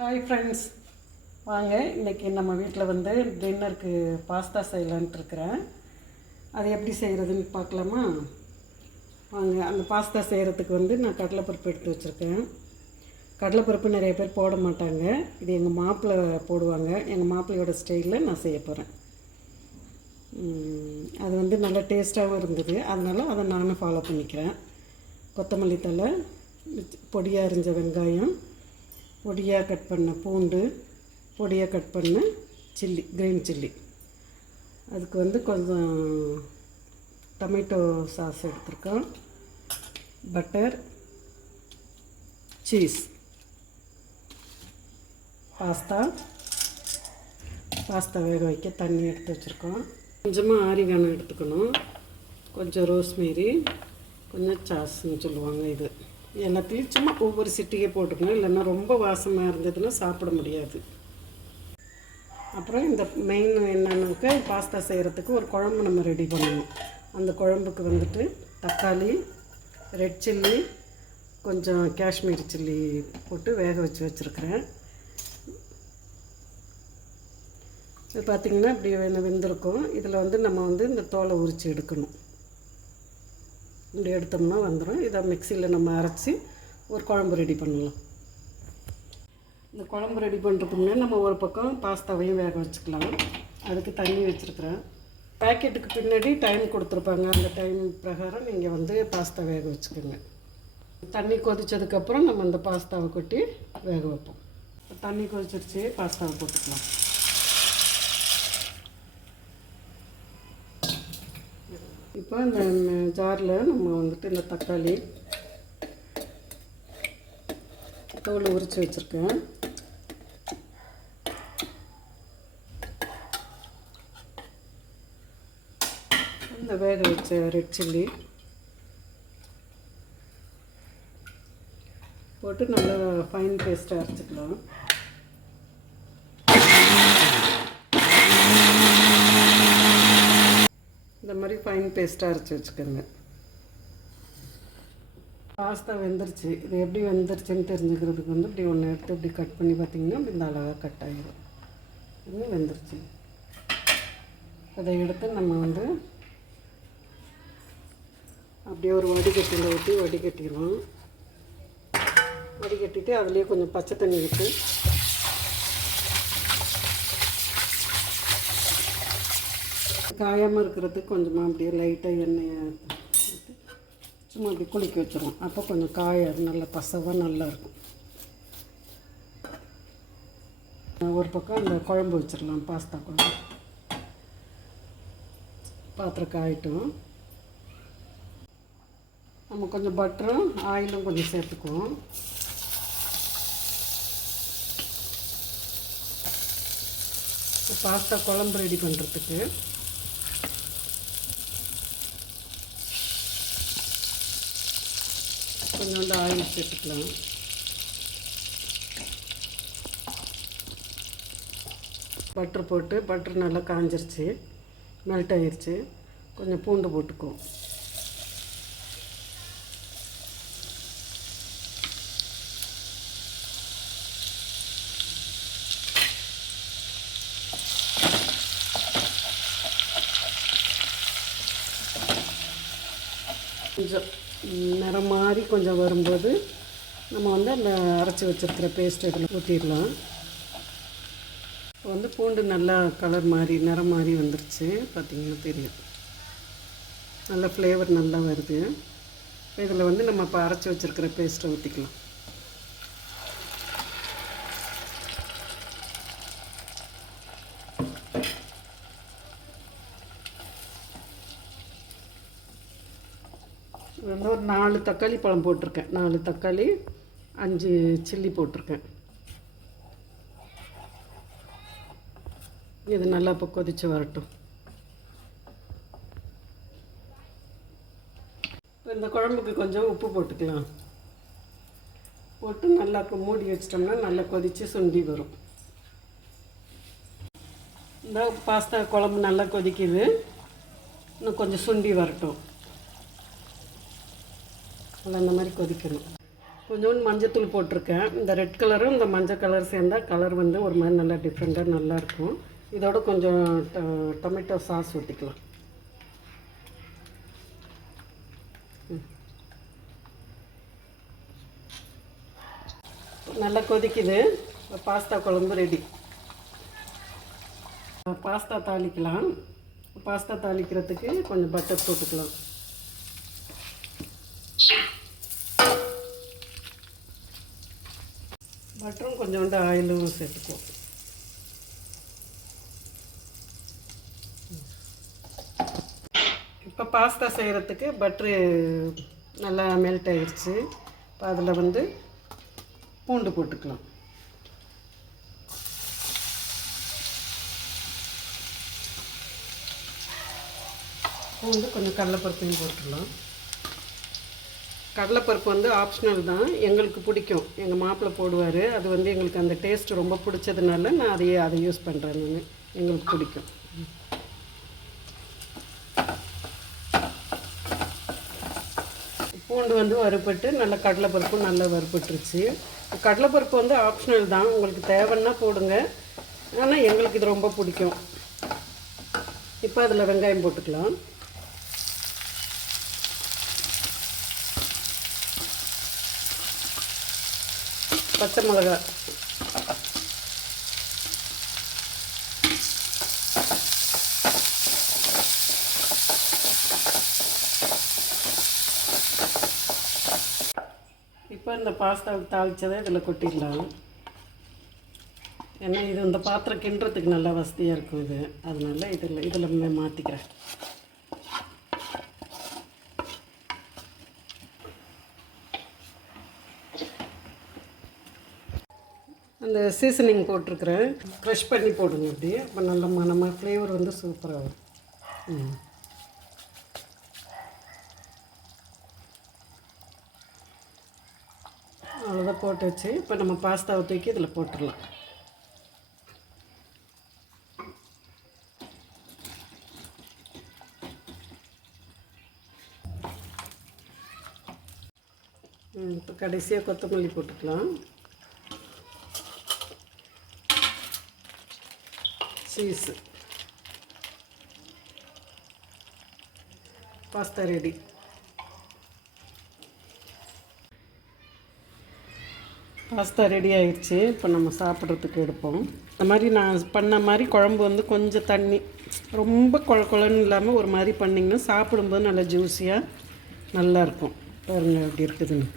Hi friends, வாங்க இன்றைக்கி நம்ம வீட்டில் வந்து டின்னருக்கு பாஸ்தா செய்யலான்ட்டு இருக்கிறேன். அது எப்படி செய்கிறதுன்னு பார்க்கலாமா? வாங்க. அந்த பாஸ்தா செய்கிறதுக்கு வந்து நான் கடலைப்பருப்பு எடுத்து வச்சுருக்கேன். கடலைப்பருப்பு நிறைய பேர் போட மாட்டாங்க. இது எங்கள் மாப்பிள்ளை போடுவாங்க. எங்கள் மாப்பிள்ளையோட ஸ்டைலில் நான் செய்ய போகிறேன். அது வந்து நல்லா டேஸ்ட்டாகவும் இருந்தது, அதனால் அதை நானும் ஃபாலோ பண்ணிக்கிறேன். கொத்தமல்லி தழை, பொடியாக அரிஞ்ச வெங்காயம், பொடியாக கட் பண்ண பூண்டு, பொடியாக கட் பண்ண சில்லி, க்ரீன் சில்லி. அதுக்கு வந்து கொஞ்சம் டொமேட்டோ சாஸ் எடுத்துருக்கோம், பட்டர், சீஸ், பாஸ்தா வேக வைக்க தண்ணி எடுத்து வச்சுருக்கோம். கொஞ்சமாக ஆரிகானோ எடுத்துக்கணும், கொஞ்சம் ரோஸ்மேரி, கொஞ்சம் சாஸ்ன்னு சொல்லுவாங்க. இது எல்லாத்தையும் சும்மா ஒவ்வொரு சிட்டிகை போட்டுக்கணும், இல்லைன்னா ரொம்ப வாசமாக இருந்ததுன்னா சாப்பிட முடியாது. அப்புறம் இந்த மெயின் என்னன்னாக்கா, பாஸ்தா செய்கிறதுக்கு ஒரு குழம்பு நம்ம ரெடி பண்ணணும். அந்த குழம்புக்கு வந்துட்டு தக்காளி, ரெட் சில்லி, கொஞ்சம் காஷ்மீரி சில்லி போட்டு வேக வச்சு வச்சுருக்கிறேன். இது பார்த்திங்கன்னா இப்படி வெந்திருக்கும். இதில் வந்து நம்ம வந்து இந்த தோலை உரித்து எடுக்கணும். இப்படி எடுத்தோம்னா வந்துடும். இதை மிக்சியில் நம்ம அரைச்சி ஒரு குழம்பு ரெடி பண்ணலாம். இந்த குழம்பு ரெடி பண்ணுறதுக்கு முன்னாடி நம்ம ஒரு பக்கம் பாஸ்தாவையும் வேக வச்சுக்கலாம். அதுக்கு தண்ணி வச்சுருக்குறேன். பேக்கெட்டுக்கு பின்னாடி டைம் கொடுத்துருப்பாங்க, அந்த டைம் பிரகாரம் நீங்கள் வந்து பாஸ்தா வேக வச்சுக்கோங்க. தண்ணி கொதித்ததுக்கப்புறம் நம்ம அந்த பாஸ்தாவை கொட்டி வேக வைப்போம். தண்ணி கொதிச்சிருச்சு, பாஸ்தாவை போட்டுக்கலாம். இப்போ இந்த ஜாரில் நம்ம வந்துட்டு இந்த தக்காளி தோல் உரித்து வச்சுருக்கேன். இந்த வேக வச்ச ரெட் சில்லி போட்டு நல்லா ஃபைன் பேஸ்ட்டாக அரைச்சிக்கலாம். இந்த மாதிரி ஃபைன் பேஸ்ட்டாக அரைச்சி வச்சுக்கோங்க. பாஸ்தா வெந்துருச்சு. இது எப்படி வெந்துருச்சுன்னு தெரிஞ்சுக்கிறதுக்கு வந்து இப்படி ஒன்று எடுத்து இப்படி கட் பண்ணி பார்த்திங்கன்னா இந்த அழகாக கட் ஆகிடும். இது வெந்துருச்சு. அதை எடுத்து நம்ம வந்து அப்படியே ஒரு வடிகட்டியில் ஊற்றி வடிகட்டிடலாம். வடிகட்டிட்டு அதுலேயே கொஞ்சம் பச்சை தண்ணி விட்டு காயாமல் இருக்கிறதுக்கு கொஞ்சமாக அப்படியே லைட்டாக எண்ணெயை சும்மா அப்படி குளிக்க வச்சிடும். அப்போ கொஞ்சம் காயாது, நல்ல பசவாக நல்லாயிருக்கும். ஒரு பக்கம் அந்த குழம்பு வச்சிடலாம், பாஸ்தா குழம்பு. பாத்திரம் காயிட்டும். நம்ம கொஞ்சம் பட்டரும் ஆயிலும் கொஞ்சம் சேர்த்துக்குவோம். பாஸ்தா குழம்பு ரெடி பண்ணுறதுக்கு கொஞ்சோண்டு ஆயில் சேர்த்துக்கலாம். பட்டர் போட்டு, பட்டர் நல்லா காஞ்சிருச்சு, மெல்ட் ஆகிருச்சு. கொஞ்சம் பூண்டு போட்டுக்குவோம். கொஞ்சம் நிறம் மாதிரி கொஞ்சம் வரும்போது நம்ம வந்து அந்த அரைச்சி வச்சுருக்கிற பேஸ்ட் இதில் ஊற்றிடலாம். இப்போ வந்து பூண்டு நல்லா கலர் மாதிரி நிறம் மாதிரி வந்துருச்சு, பார்த்திங்கன்னா தெரியும். நல்ல ஃப்ளேவர் நல்லா வருது. இப்போ இதில் வந்து நம்ம இப்போ அரைச்சி வச்சுருக்கிற பேஸ்ட்டை ஊற்றிக்கலாம். வந்து ஒரு 4 தக்காளி பழம் போட்டிருக்கேன். 4 தக்காளி, 5 சில்லி போட்டிருக்கேன். இது நல்லா இப்போ கொதித்து வரட்டும். இப்போ இந்த குழம்புக்கு கொஞ்சம் உப்பு போட்டுக்கலாம். போட்டு நல்லா இப்போ மூடி வச்சிட்டோம்னா நல்லா கொதித்து சுண்டி வரும். இந்த பாஸ்தா குழம்பு நல்லா கொதிக்குது, இன்னும் கொஞ்சம் சுண்டி வரட்டும். நல்லா இந்த மாதிரி கொதிக்கணும். கொஞ்சோண்டு மஞ்சத்தூள் போட்டிருக்கேன். இந்த ரெட் கலரும் இந்த மஞ்சள் கலர் சேர்ந்தால் கலர் வந்து ஒரு மாதிரி நல்லா டிஃப்ரெண்ட்டாக நல்லாயிருக்கும். இதோட கொஞ்சம் டொமேட்டோ சாஸ் ஊற்றிக்கலாம். நல்லா கொதிக்குது. பாஸ்தா குழம்பு ரெடி. பாஸ்தா தாளிக்கலாம். பாஸ்தா தாளிக்கிறதுக்கு கொஞ்சம் பட்டர் போட்டுக்கலாம். பட்டரும் கொஞ்சோண்டு ஆயிலும் சேர்த்துக்குவோம். இப்போ பாஸ்தா செய்கிறதுக்கு பட்ரு நல்லா மெல்ட் ஆகிடுச்சு. இப்போ அதில் வந்து பூண்டு போட்டுக்கலாம். பூண்டு கொஞ்சம் கடலைப்பருப்பையும் போட்டுடலாம். கடலைப்பருப்பு வந்து ஆப்ஷனல் தான், எங்களுக்கு பிடிக்கும். எங்கள் மாப்பிள்ளை போடுவார். அது வந்து எங்களுக்கு அந்த டேஸ்ட் ரொம்ப பிடிச்சதுனால நான் அதை யூஸ் பண்ணுறேன். நான் எங்களுக்கு பிடிக்கும். பூண்டு வந்து வறுபட்டு நல்லா கடலைப்பருப்பும் நல்லா வறுபட்டுருச்சு. கடலைப்பருப்பு வந்து ஆப்ஷனல் தான், உங்களுக்கு தேவைன்னா போடுங்க. ஆனால் எங்களுக்கு இது ரொம்ப பிடிக்கும். இப்போ அதில் வெங்காயம் போட்டுக்கலாம். பச்சை மிளகாய், இப்போ இந்த பாஸ்தாவுக்கு தாளித்ததை இதில் கொட்டிடலாம். ஏன்னா இது இந்த பாத்திரம் கிண்டுறதுக்கு நல்லா வசதியாக இருக்கும். இது அதனால இதில் மாற்றிக்கிறேன். அந்த சீசனிங் போட்டிருக்கிறேன். க்ரஷ் பண்ணி போடுங்க. இப்படி அப்போ நல்ல மணமாக ஃப்ளேவர் வந்து சூப்பராக வரும். அவ்வளோதான் போட்டு வச்சு இப்போ நம்ம பாஸ்தாவை தூக்கி இதில் போட்டுடலாம். இப்போ கடைசியாக கொத்தமல்லி போட்டுக்கலாம். Cheese. Pasta ready. Pasta ready ஆயிடுச்சு. இப்போ நம்ம சாப்பிட்றதுக்கு எடுப்போம். இந்த மாதிரி நான் பண்ண மாதிரி குழம்பு வந்து கொஞ்சம் தண்ணி, ரொம்ப குழன்னு இல்லாமல் ஒரு மாதிரி பண்ணிங்கன்னா சாப்பிடும்போது நல்லா ஜூஸியாக நல்லாயிருக்கும். பாருங்கள் எப்படி இருக்குதுன்னு.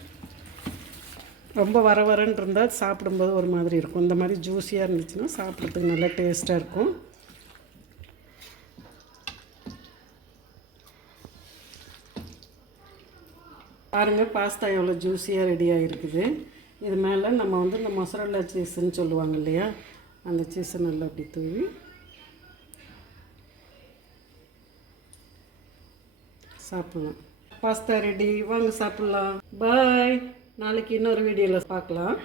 ரொம்ப வரன்னு இருந்தால் சாப்பிடும்போது ஒரு மாதிரி இருக்கும். இந்த மாதிரி ஜூஸியாக இருந்துச்சுன்னா சாப்பிட்றதுக்கு நல்லா டேஸ்ட்டாக இருக்கும். பாருங்கள் பாஸ்தா எவ்வளோ ஜூஸியாக ரெடியாக இருக்குது. இது மேலே நம்ம வந்து இந்த மொசரல்லா சீஸுன்னு சொல்லுவாங்க இல்லையா, அந்த சீஸை நல்லா அப்படி தூவி சாப்பிட்லாம். Pasta ready. வாங்க சாப்பிட்லாம். பாய். நாளைக்கு இன்னொரு வீடியோவில் பார்க்கலாம்.